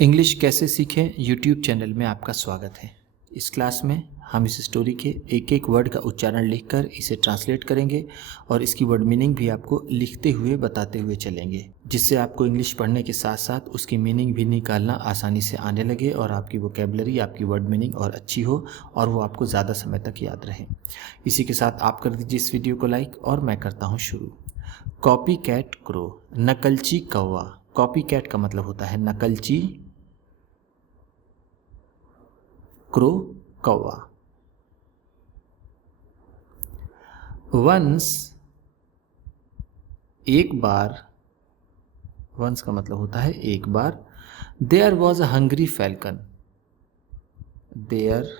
English कैसे सीखें YouTube channel में आपका स्वागत है। इस क्लास में हम इस स्टोरी के एक एक वर्ड का उच्चारण लिखकर इसे ट्रांसलेट करेंगे और इसकी वर्ड मीनिंग भी आपको लिखते हुए बताते हुए चलेंगे, जिससे आपको इंग्लिश पढ़ने के साथ साथ उसकी मीनिंग भी निकालना आसानी से आने लगे और आपकी वोकेबलरी, आपकी वर्ड मीनिंग और अच्छी हो और वो आपको ज़्यादा समय तक याद रहे। इसी के साथ आप कर दीजिए इस वीडियो को लाइक और मैं करता हूँ शुरू। कॉपी कैट क्रो, नकलची कौवा। कॉपी कैट का मतलब होता है नकलची, क्रो कौवा। वंस एक बार, वंस का मतलब होता है एक बार। There was a hungry falcon, there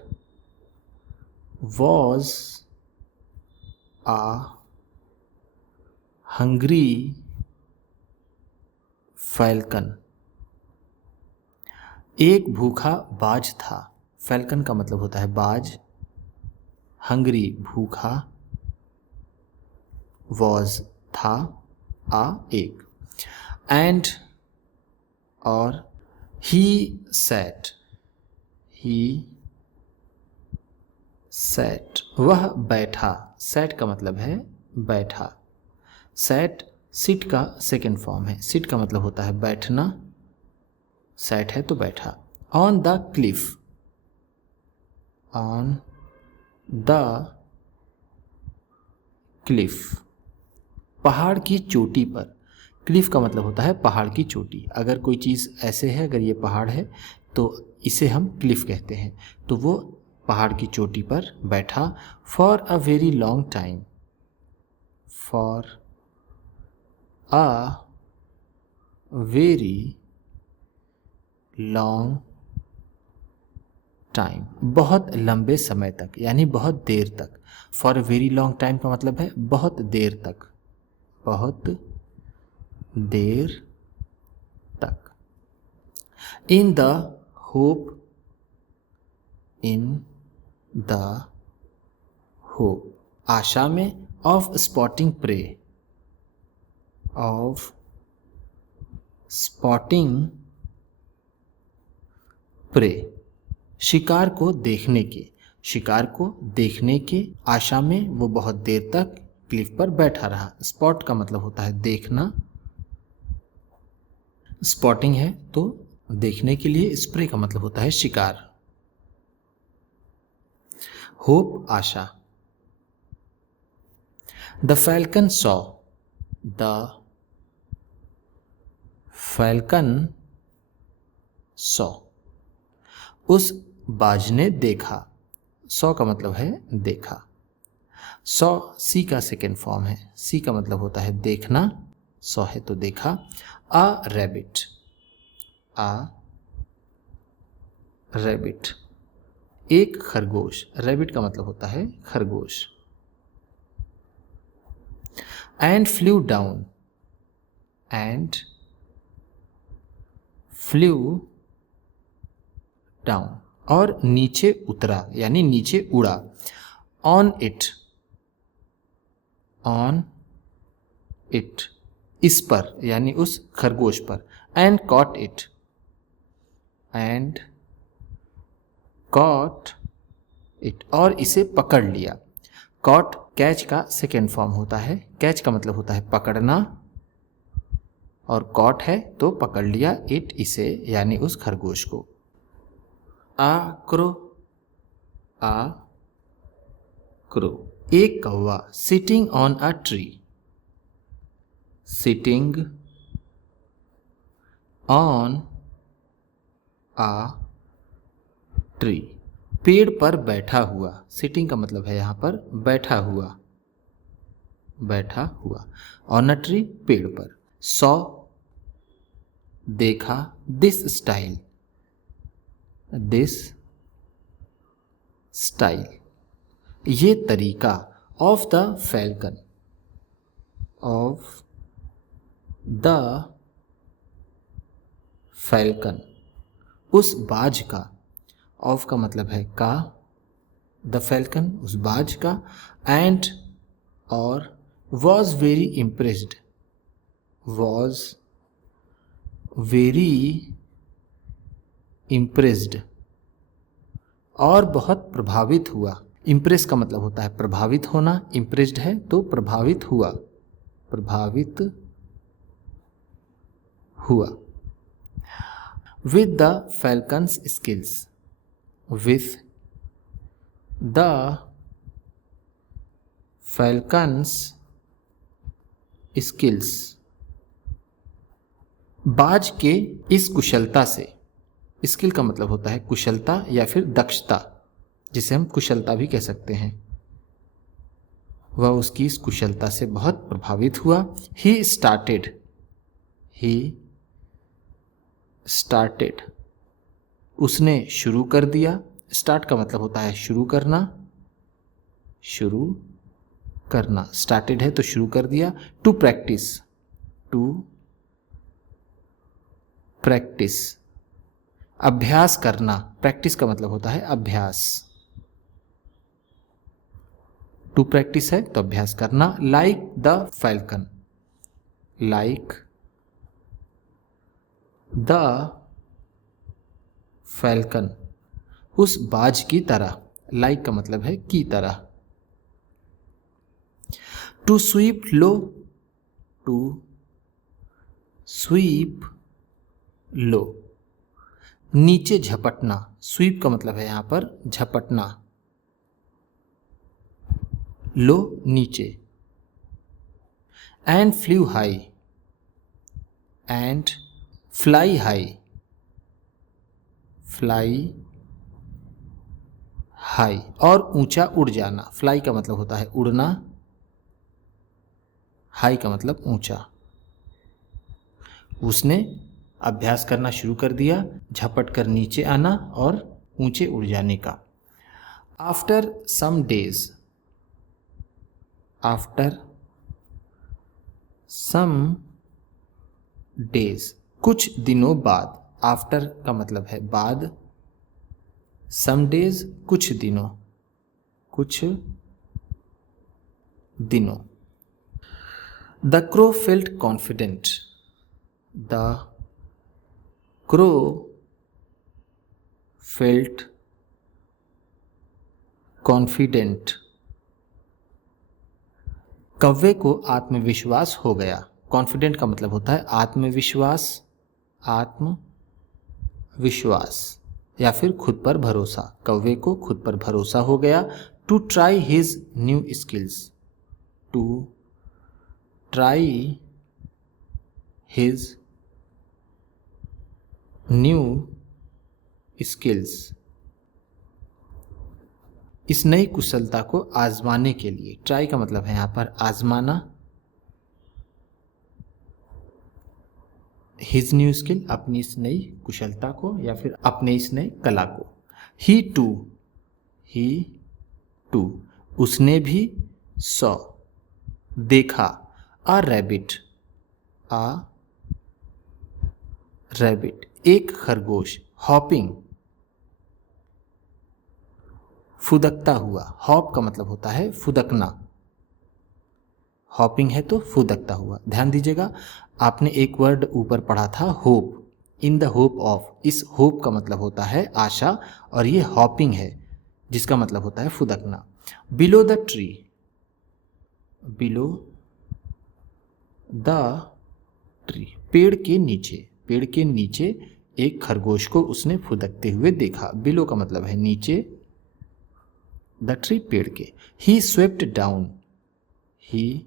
was a hungry falcon. एक भूखा बाज था। फैल्कन का मतलब होता है बाज, हंग्री भूखा, वॉज था, आ एक। एंड और ही सैट, ही सैट वह बैठा। सैट का मतलब है बैठा। सैट सिट का सेकेंड फॉर्म है। सिट का मतलब होता है बैठना, सैट है तो बैठा। On the Cliff, on the Cliff पहाड़ की चोटी पर। क्लिफ का मतलब होता है पहाड़ की चोटी। अगर कोई चीज़ ऐसे है, अगर ये पहाड़ है तो इसे हम क्लिफ कहते हैं। तो वो पहाड़ की चोटी पर बैठा। For a very long time, for a very long time बहुत लंबे समय तक, यानी बहुत देर तक। For a very long time का मतलब है बहुत देर तक, बहुत देर तक। In the hope, in the hope आशा में। Of spotting prey, of spotting prey शिकार को देखने के। शिकार को देखने के आशा में वो बहुत देर तक क्लिफ पर बैठा रहा। स्पॉट का मतलब होता है देखना, स्पॉटिंग है तो देखने के लिए। स्प्रे का मतलब होता है शिकार। Hope Asha. The falcon saw, the falcon saw उस बाज ने देखा। सॉ का मतलब है देखा। सॉ सी का सेकेंड फॉर्म है। सी का मतलब होता है देखना, सॉ है तो देखा। अ रैबिट, आ रैबिट एक खरगोश। रैबिट का मतलब होता है खरगोश। And flew down, and flew down और नीचे उतरा यानी नीचे उड़ा। ऑन इट, ऑन इट इस पर यानी उस खरगोश पर। And caught it, and caught it और इसे पकड़ लिया। कॉट कैच का सेकेंड फॉर्म होता है। कैच का मतलब होता है पकड़ना और कॉट है तो पकड़ लिया, इट इसे यानी उस खरगोश को। आ क्रो, आ क्रो एक कौवा। Sitting on a tree, sitting on a tree पेड़ पर बैठा हुआ। सिटिंग का मतलब है यहाँ पर बैठा हुआ, बैठा हुआ। ऑन अ ट्री पेड़ पर। सॉ देखा। दिस स्टाइल, दिस स्टाइल ये तरीका। Of the falcon, of the falcon उस बाज का। ऑफ का मतलब है का, द फैल्कन उस बाज का। एंड और was very impressed, was very impressed, और बहुत प्रभावित हुआ। इम्प्रेस का मतलब होता है प्रभावित होना, इम्प्रेस्ड है तो प्रभावित हुआ, प्रभावित हुआ। With the falcons skills, with the falcons skills, बाज के इस कुशलता से। स्किल का मतलब होता है कुशलता या फिर दक्षता, जिसे हम कुशलता भी कह सकते हैं। वह उसकी इस कुशलता से बहुत प्रभावित हुआ। ही स्टार्टेड, उसने शुरू कर दिया। स्टार्ट का मतलब होता है शुरू करना, शुरू करना। स्टार्टेड है तो शुरू कर दिया। टू प्रैक्टिस, अभ्यास करना। प्रैक्टिस का मतलब होता है अभ्यास। टू प्रैक्टिस है तो अभ्यास करना। Like the falcon, like the falcon, उस बाज की तरह। लाइक का मतलब है की तरह। To sweep low, to sweep low, नीचे झपटना। स्वीप का मतलब है यहां पर झपटना, लो नीचे। And flu high, and fly high, fly high, और ऊंचा उड़ जाना। फ्लाई का मतलब होता है उड़ना, हाई का मतलब ऊंचा। उसने अभ्यास करना शुरू कर दिया, झपट कर नीचे आना और ऊंचे उड़ जाने का। After some days, after some days, कुछ दिनों बाद। आफ्टर का मतलब है बाद, सम डेज कुछ दिनों, कुछ दिनों। The crow felt confident, the crow felt confident, कौवे को आत्मविश्वास हो गया। कॉन्फिडेंट का मतलब होता है आत्मविश्वास, आत्मविश्वास या फिर खुद पर भरोसा। कौवे को खुद पर भरोसा हो गया। To try his new skills, to try his new skills, इस नई कुशलता को आजमाने के लिए। ट्राई का मतलब है यहाँ पर आजमाना। हिज न्यू स्किल, अपनी इस नई कुशलता को या फिर अपने इस नई कला को। ही टू, उसने भी सॉ, देखा। अ रैबिट, एक खरगोश। हॉपिंग, फुदकता हुआ। हॉप का मतलब होता है फुदकना, हॉपिंग है तो फुदकता हुआ। ध्यान दीजिएगा, आपने एक वर्ड ऊपर पढ़ा था hope, in the hope of. इस होप का मतलब होता है आशा, और ये हॉपिंग है जिसका मतलब होता है फुदकना। Below the tree, below the tree, पेड़ के नीचे। पेड़ के नीचे एक खरगोश को उसने फुदकते हुए देखा। बिलो का मतलब है नीचे, द ट्री पेड़ के। ही स्वेप्ट डाउन, ही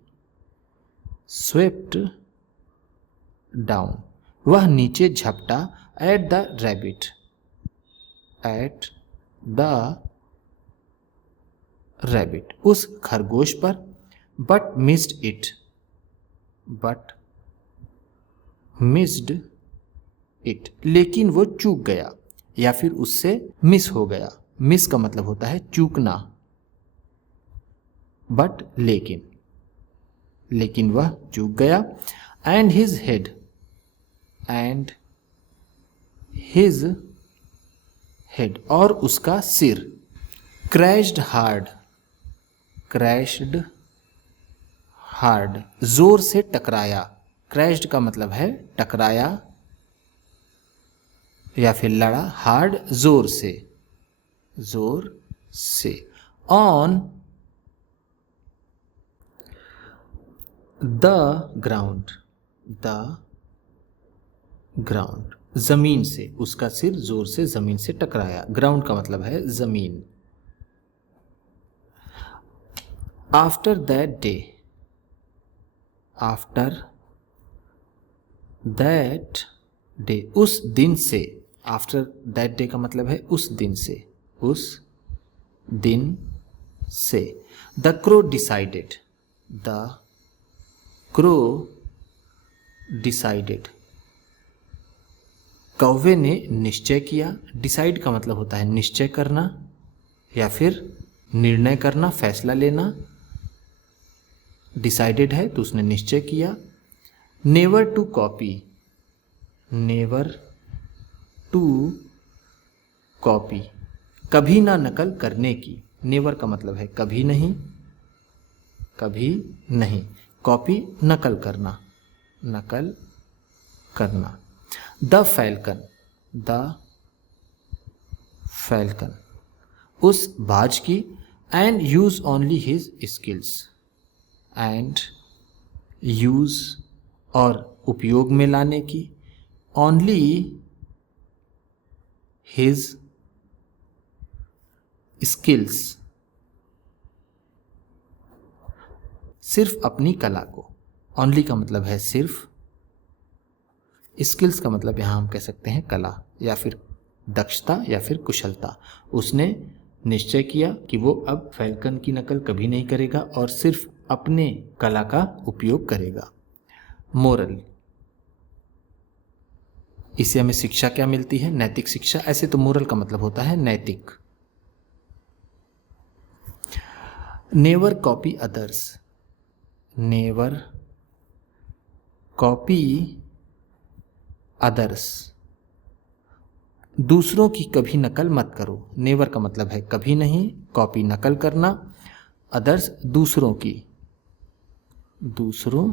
स्वेप्ट डाउन, वह नीचे झपटा। At the rabbit, at the rabbit, उस खरगोश पर। But missed it, but missed it, लेकिन वो चूक गया या फिर उससे मिस हो गया। मिस का मतलब होता है चूकना। बट लेकिन वह चूक गया। And his head, and his head, और उसका सिर। क्रैश्ड हार्ड, क्रैश्ड हार्ड, जोर से टकराया। क्रैश्ड का मतलब है टकराया, या फिर लड़ा, हार्ड जोर से, जोर से। On the ground, the ground, जमीन से, उसका सिर जोर से जमीन से टकराया। ग्राउंड का मतलब है जमीन। After that day, after that day, उस दिन से। आफ्टर दैट डे का मतलब है उस दिन से, उस दिन से। The crow decided, the crow decided, कौवे ने निश्चय किया। डिसाइड का मतलब होता है निश्चय करना या फिर निर्णय करना, फैसला लेना। डिसाइडेड है तो उसने निश्चय किया। Never to copy, never to copy, कभी ना नकल करने की। नेवर का मतलब है कभी नहीं, कभी नहीं। कॉपी नकल करना, नकल करना। द फैल्कन, द फैल्कन, उस बाज की। And use only his skills, and use और उपयोग में लाने की। ओनली हिज स्किल्स, सिर्फ अपनी कला को। ओनली का मतलब है सिर्फ, स्किल्स का मतलब यहाँ हम कह सकते हैं कला या फिर दक्षता या फिर कुशलता। उसने निश्चय किया कि वो अब फैल्कन की नकल कभी नहीं करेगा और सिर्फ अपने कला का उपयोग करेगा। मोरल, इससे हमें शिक्षा क्या मिलती है? नैतिक शिक्षा। ऐसे तो मोरल का मतलब होता है नैतिक। Never copy others, never copy others, दूसरों की कभी नकल मत करो। नेवर का मतलब है कभी नहीं, कॉपी नकल करना, अदर्स दूसरों की, दूसरों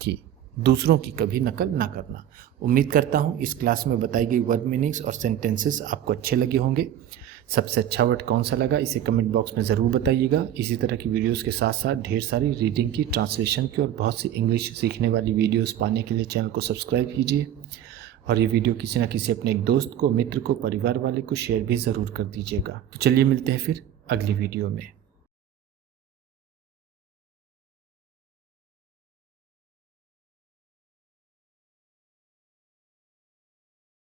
की, दूसरों की कभी नकल ना करना। उम्मीद करता हूँ इस क्लास में बताई गई वर्ड मीनिंग्स और सेंटेंसेस आपको अच्छे लगे होंगे। सबसे अच्छा वर्ड कौन सा लगा इसे कमेंट बॉक्स में ज़रूर बताइएगा। इसी तरह की वीडियोस के साथ साथ ढेर सारी रीडिंग की, ट्रांसलेशन की और बहुत सी इंग्लिश सीखने वाली वीडियोस पाने के लिए चैनल को सब्सक्राइब कीजिए। और ये वीडियो किसी न किसी अपने एक दोस्त को, मित्र को, परिवार वाले को शेयर भी ज़रूर कर दीजिएगा। तो चलिए मिलते हैं फिर अगली वीडियो में।